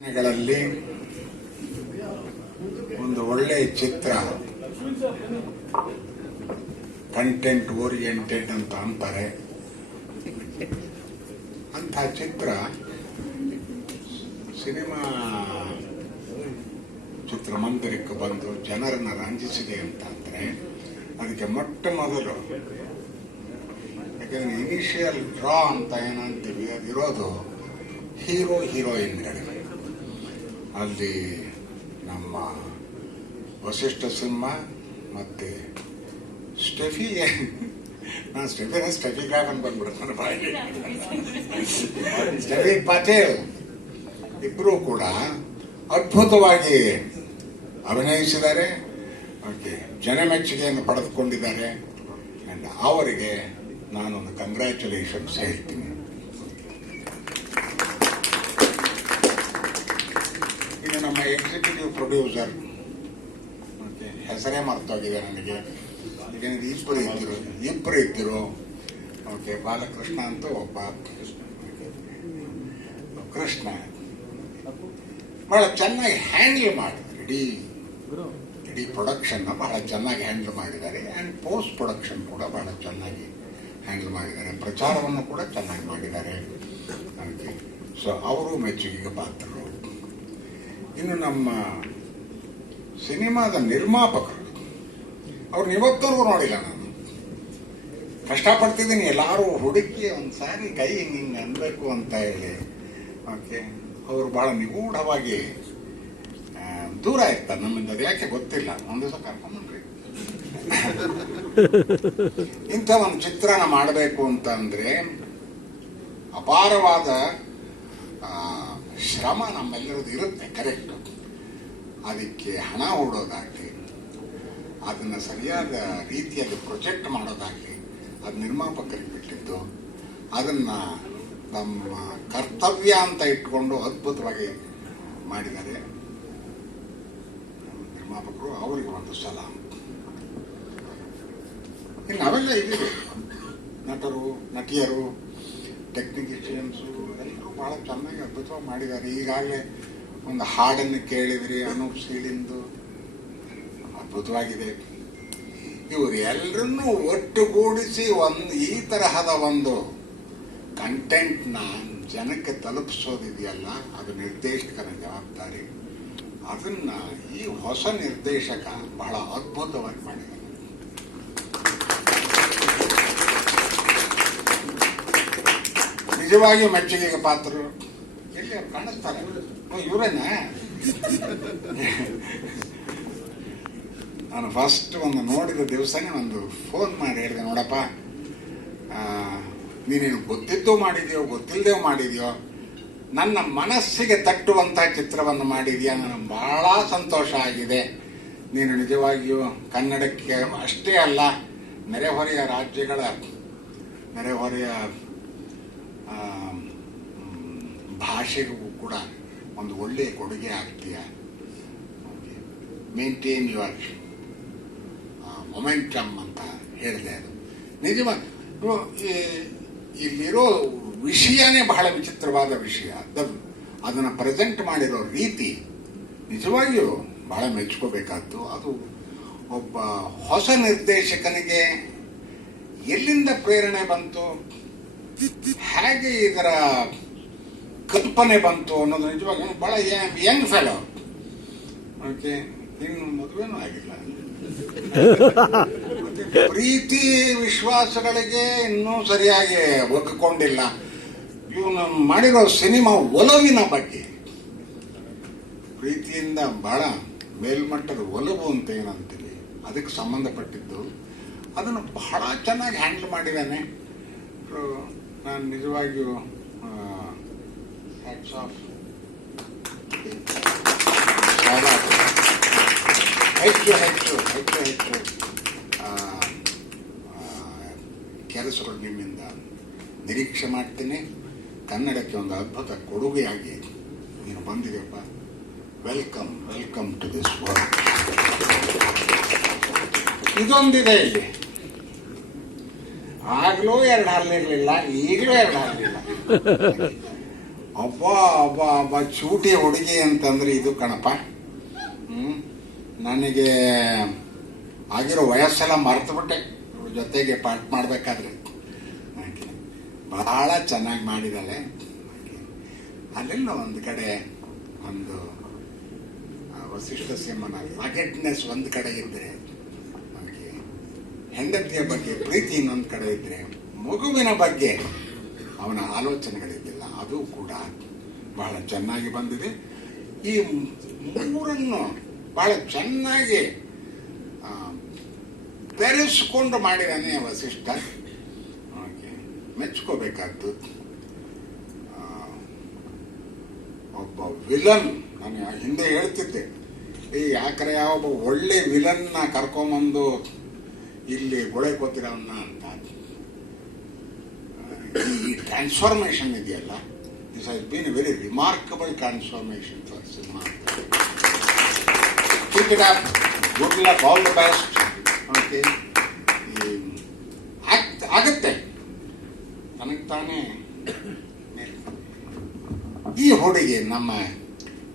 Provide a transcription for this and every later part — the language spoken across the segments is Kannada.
ಗಳಲ್ಲಿ ಒಂದು ಒಳ್ಳೆಯ ಚಿತ್ರ. ಕಂಟೆಂಟ್ ಓರಿಯೆಂಟೆಡ್ ಅಂತ ಅಂತಾರೆ. ಅಂಥ ಚಿತ್ರ ಸಿನಿಮಾ ಚಿತ್ರಮಂದಿರಕ್ಕೆ ಬಂದು ಜನರನ್ನ ರಂಜಿಸಿದೆ ಅಂತ ಅಂದ್ರೆ ಅದಕ್ಕೆ ಮೊಟ್ಟ ಮೊದಲು, ಯಾಕಂದ್ರೆ ಇನಿಷಿಯಲ್ ಡ್ರಾ ಅಂತ ಏನಂತೀವಿ ಅದಿರೋದು ಹೀರೋ ಹೀರೋಯಿನ್ಗಳು ಅಲ್ಲಿ ನಮ್ಮ ವಶಿಷ್ಠ ಸಿಂಹ ಮತ್ತೆ ಸ್ಟೆಫಿ. ನಾನು ಸ್ಟೆಫಿನ ಸ್ಟೆಫಿ ಕಾಕನ್ ಬಂದ್ಬಿಡ್ತಾನೆ ಬಾಯಿಗೆ ಸ್ಟೆಫಿ ಪಾಟೇಲ್ ಇಬ್ಬರು ಕೂಡ ಅದ್ಭುತವಾಗಿ ಅಭಿನಯಿಸಿದ್ದಾರೆ. ಓಕೆ ಜನಮೆಚ್ಚುಗೆಯನ್ನು ಪಡೆದುಕೊಂಡಿದ್ದಾರೆ. ಅಂಡ್ ಅವರಿಗೆ ನಾನೊಂದು ಕಂಗ್ರ್ಯಾಚುಲೇಷನ್ಸ್ ಹೇಳ್ತೀನಿ. ಇದು ನಮ್ಮ ಎಕ್ಸಿಕ್ಯೂಟಿವ್ ಪ್ರೊಡ್ಯೂಸರ್ ಹೆಸರೇ ಮರ್ತೋಗಿದೆ ನನಗೆ. ಏನಿದೆ ಇಬ್ಬರು ಇದ್ದರು ಇಬ್ಬರು ಇದ್ದರು. ಓಕೆ, ಬಾಲಕೃಷ್ಣ ಅಂತ ಒಬ್ಬ ಕೃಷ್ಣ. ಬಹಳ ಚೆನ್ನಾಗಿ ಹ್ಯಾಂಡಲ್ ಮಾಡಿದ್ರು. ಇಡೀ ಇಡೀ ಪ್ರೊಡಕ್ಷನ್ ಬಹಳ ಚೆನ್ನಾಗಿ ಹ್ಯಾಂಡಲ್ ಮಾಡಿದ್ದಾರೆ. ಆ್ಯಂಡ್ ಪೋಸ್ಟ್ ಪ್ರೊಡಕ್ಷನ್ ಕೂಡ ಬಹಳ ಚೆನ್ನಾಗಿ ಹ್ಯಾಂಡಲ್ ಮಾಡಿದ್ದಾರೆ. ಪ್ರಚಾರವನ್ನು ಕೂಡ ಚೆನ್ನಾಗಿ ಮಾಡಿದ್ದಾರೆ. ಸೊ ಅವರು ಮೆಚ್ಚುಗೆಗೆ ಪಾತ್ರರು. ಇನ್ನು ನಮ್ಮ ಸಿನಿಮಾದ ನಿರ್ಮಾಪಕರು ಅವ್ರನ್ನ ಇವತ್ತವರೆಗೂ ನೋಡಿಲ್ಲ ನಾನು. ಕಷ್ಟಪಡ್ತಿದ್ದೀನಿ, ಎಲ್ಲರೂ ಹುಡುಕಿ ಒಂದು ಸಾರಿ ಕೈ ಹಿಂಗೆ ಹಿಂಗೆ ಅನ್ಬೇಕು ಅಂತ ಹೇಳಿ. ಓಕೆ, ಅವರು ಬಹಳ ನಿಗೂಢವಾಗಿ ದೂರ ಇರ್ತಾರೆ ನಮ್ಮಿಂದ. ಅದು ಯಾಕೆ ಗೊತ್ತಿಲ್ಲ. ಒಂದು ದಿವಸ ಕರ್ಕೊಂಡ್ರಿ ಇಂಥ ಒಂದು ಚಿತ್ರಣ ಮಾಡಬೇಕು ಅಂತ ಅಂದ್ರೆ ಅಪಾರವಾದ ಶ್ರಮ ನಮ್ಮೆಲ್ಲರದ್ದು ಇರುತ್ತೆ ಕರೆಕ್ಟ್ ಅದಕ್ಕೆ ಹಣ ಓಡೋದಾಗ್ಲಿ, ಅದನ್ನ ಸರಿಯಾದ ರೀತಿಯಲ್ಲಿ ಪ್ರೊಜೆಕ್ಟ್ ಮಾಡೋದಾಗಲಿ, ಅದು ನಿರ್ಮಾಪಕರಿಗೆ ಬಿಟ್ಟಿದ್ದು, ಅದನ್ನ ನಮ್ಮ ಕರ್ತವ್ಯ ಅಂತ ಇಟ್ಕೊಂಡು ಅದ್ಭುತವಾಗಿ ಮಾಡಿದ್ದಾರೆ. ನಿರ್ಮಾಪಕರು, ಅವರಿಗೆ ಒಂದು ಸಲ. ಇನ್ನು ನಾವೆಲ್ಲ ಇದ್ದೀವಿ. ನಟರು, ನಟಿಯರು ಟೆಕ್ನಿಷಿಯನ್ಸು ಬಹಳ ಚೆನ್ನಾಗಿ ಅದ್ಭುತವಾಗಿ ಮಾಡಿದ್ದಾರೆ. ಈಗಾಗಲೇ ಒಂದು ಹಾಡನ್ನು ಕೇಳಿದ್ರಿ, ಅನೂಪ್ ಸೀಳಿಂದು. ಅದ್ಭುತವಾಗಿದೆ. ಇವರು ಎಲ್ಲರನ್ನೂ ಒಟ್ಟುಗೂಡಿಸಿ ಒಂದು, ಈ ತರಹದ ಒಂದು ಕಂಟೆಂಟ್ನ ಜನಕ್ಕೆ ತಲುಪಿಸೋದಿದೆಯಲ್ಲ, ಅದು ನಿರ್ದೇಶಕರ ಜವಾಬ್ದಾರಿ. ಅದನ್ನ ಈ ಹೊಸ ನಿರ್ದೇಶಕ ಬಹಳ ಅದ್ಭುತವಾಗಿ ಮಾಡಿದ್ದಾನೆ ನಿಜವಾಗಿಯೂ ಮೆಚ್ಚುಗೆಗೆ ಪಾತ್ರರು. ಎಲ್ಲಿ ಅವ್ರು ಕಾಣಿಸ್ತಾರೆ? ಇವರೇನ? ನಾನು ಫಸ್ಟ್ ಒಂದು ನೋಡಿದ ದಿವಸನೇ ಒಂದು ಫೋನ್ ಮಾಡಿ ಹೇಳಿದೆ, ನೋಡಪ್ಪ ನೀನೇನು ಗೊತ್ತಿದ್ದು ಮಾಡಿದ್ಯೋ ಗೊತ್ತಿಲ್ಲದೆ ಮಾಡಿದ್ಯೋ, ನನ್ನ ಮನಸ್ಸಿಗೆ ತಟ್ಟುವಂತಹ ಚಿತ್ರವನ್ನು ಮಾಡಿದ್ಯಾ? ನನಗೆ ಬಹಳ ಸಂತೋಷ ಆಗಿದೆ. ನೀನು ನಿಜವಾಗಿಯೂ ಕನ್ನಡಕ್ಕೆ ಅಷ್ಟೇ ಅಲ್ಲ, ನೆರೆಹೊರೆಯ ರಾಜ್ಯಗಳ, ನೆರೆಹೊರೆಯ ಭಾಷೆಗೂ ಕೂಡ ಒಂದು ಒಳ್ಳೆಯ ಕೊಡುಗೆ ಆಗ್ತೀಯ? ಮೇಂಟೈನ್ ಯುವರ್ ಮೊಮೆಂಟಮ್ ಅಂತ ಹೇಳಿದೆ ಅದು. ನಿಜವಾಗಿ ಇಲ್ಲಿರೋ ವಿಷಯನೇ ಬಹಳ ವಿಚಿತ್ರವಾದ ವಿಷಯ. ಅದನ್ನು ಪ್ರೆಸೆಂಟ್ ಮಾಡಿರೋ ರೀತಿ ನಿಜವಾಗಿಯೂ ಬಹಳ ಮೆಚ್ಕೋಬೇಕಾದ್ದು. ಅದು ಒಬ್ಬ ಹೊಸ ನಿರ್ದೇಶಕನಿಗೆ ಎಲ್ಲಿಂದ ಪ್ರೇರಣೆ ಬಂತು? ಹೇಗೆ ಇದರ ಕಲ್ಪನೆ ಬಂತು ಅನ್ನೋದು ನಿಜವಾಗಿ ಬಹಳ ಯಂಗ್ ಫೆಲೋ ಓಕೆ ಇನ್ನು ಮದುವೆನೂ ಆಗಿಲ್ಲ. ಪ್ರೀತಿ, ವಿಶ್ವಾಸಗಳಿಗೆ ಇನ್ನೂ ಸರಿಯಾಗಿ ಒಗ್ಗಿಕೊಂಡಿಲ್ಲ ಇವನು ಮಾಡಿರೋ ಸಿನಿಮಾ ಒಲವಿನ ಬಗ್ಗೆ. ಪ್ರೀತಿಯಿಂದ ಬಹಳ ಮೇಲ್ಮಟ್ಟದ ಒಲವು ಅಂತ ಏನಂತೀವಿ ಅದಕ್ಕೆ ಸಂಬಂಧಪಟ್ಟಿದ್ದು. ಅದನ್ನು ಬಹಳ ಚೆನ್ನಾಗಿ ಹ್ಯಾಂಡಲ್ ಮಾಡಿದ್ದಾನೆ. ನಾನು ನಿಜವಾಗಿಯೂ ಹ್ಯಾಟ್ಸ್ ಆಫ್ ಹೆಚ್ಚು ಹೆಚ್ಚು ಹೆಚ್ಚು ಹೆಚ್ಚು ಕೆಲಸಗಳು ನಿಮ್ಮಿಂದ ನಿರೀಕ್ಷೆ ಮಾಡ್ತೀನಿ. ಕನ್ನಡಕ್ಕೆ ಒಂದು ಅದ್ಭುತ ಕೊಡುಗೆಯಾಗಿ ನೀನು ಬಂದಿದೆಯಪ್ಪ. Welcome welcome to this world ಇದೊಂದಿದೆ ಇಲ್ಲಿ. ಆಗ್ಲೂ ಎರಡು ಹಲ್ಲಿರ್ಲಿಲ್ಲ ಈಗಲೂ ಎರಡು ಹಲ್ಲಿಲ್ಲ ಅಬ್ಬ ಅಬ್ಬ ಅಬ್ಬ, ಚೂಟಿ ಹುಡುಗಿ ಅಂತಂದ್ರೆ ಇದು ಕಣಪ್ಪ. ನನಗೆ ಆಗಿರೋ ವಯಸ್ಸೆಲ್ಲ ಮರೆತುಬಿಟ್ಟೆ. ಇವ್ರ ಜೊತೆಗೆ ಪಾಠ ಮಾಡಬೇಕಾದ್ರೆ. ಬಹಳ ಚೆನ್ನಾಗಿ ಮಾಡಿದ್ದಾಳೆ ಅಲ್ಲೆಲ್ಲ ಒಂದು ಕಡೆ ಒಂದು ವಸಿಷ್ಠ ಸಿಂಹನ ರಾಕೆಟ್ನೆಸ್ ಒಂದು ಕಡೆ ಇದ್ದರೆ ಹೆಂಡತಿಯ ಬಗ್ಗೆ ಪ್ರೀತಿ ಇನ್ನೊಂದು ಕಡೆ ಇದ್ರೆ, ಮಗುವಿನ ಬಗ್ಗೆ ಅವನ ಆಲೋಚನೆಗಳಿದ್ದಿಲ್ಲ, ಅದು ಕೂಡ ಬಹಳ ಚೆನ್ನಾಗಿ ಬಂದಿದೆ. ಈ ಮೂರನ್ನು ಬಹಳ ಚೆನ್ನಾಗಿ ಬೆರೆಸ್ಕೊಂಡು ಮಾಡಿದಾನೆ ವಸಿಷ್ಠ ಮೆಚ್ಕೋಬೇಕಾದ್ದು ಒಬ್ಬ ವಿಲನ್, ನಾನು ಹಿಂದೆ ಹೇಳ್ತಿದ್ದೆ. ಈ ಯಾಕರೆ ಯಾವೊಬ್ಬ ಒಳ್ಳೆ ವಿಲನ್ನ ಕರ್ಕೊಂಬಂದು ಇಲ್ಲಿ ಗೊಳೆ ಕೊತ್ತಿರವನ್ನ ಅಂತ ಈ ಟ್ರಾನ್ಸ್ಫಾರ್ಮೇಶನ್ ಇದೆಯಲ್ಲ this has been a very remarkable transformation for cinema keep it up good luck all the best okay ಆಗತ್ತೆ ನನಗೆ ತಾನೇ ಈ ಹುಡುಗಿ ನಮ್ಮ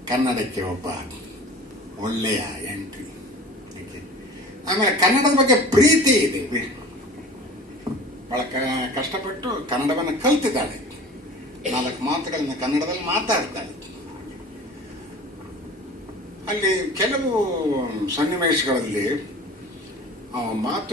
ಕನ್ನಡಕ್ಕೆ ಒಬ್ಬ ಒಳ್ಳೆಯ ಎಂಟ್ರಿ ಆಮೇಲೆ ಕನ್ನಡದ ಬಗ್ಗೆ ಪ್ರೀತಿ ಇದೆ. ಬಹಳ ಕಷ್ಟಪಟ್ಟು ಕನ್ನಡವನ್ನು ಕಲ್ತಿದ್ದಾಳೆ. ನಾಲ್ಕು ಮಾತುಗಳನ್ನ ಕನ್ನಡದಲ್ಲಿ ಮಾತಾಡ್ತಾಳೆ. ಅಲ್ಲಿ ಕೆಲವು ಸನ್ನಿವೇಶಗಳಲ್ಲಿ ಮಾತು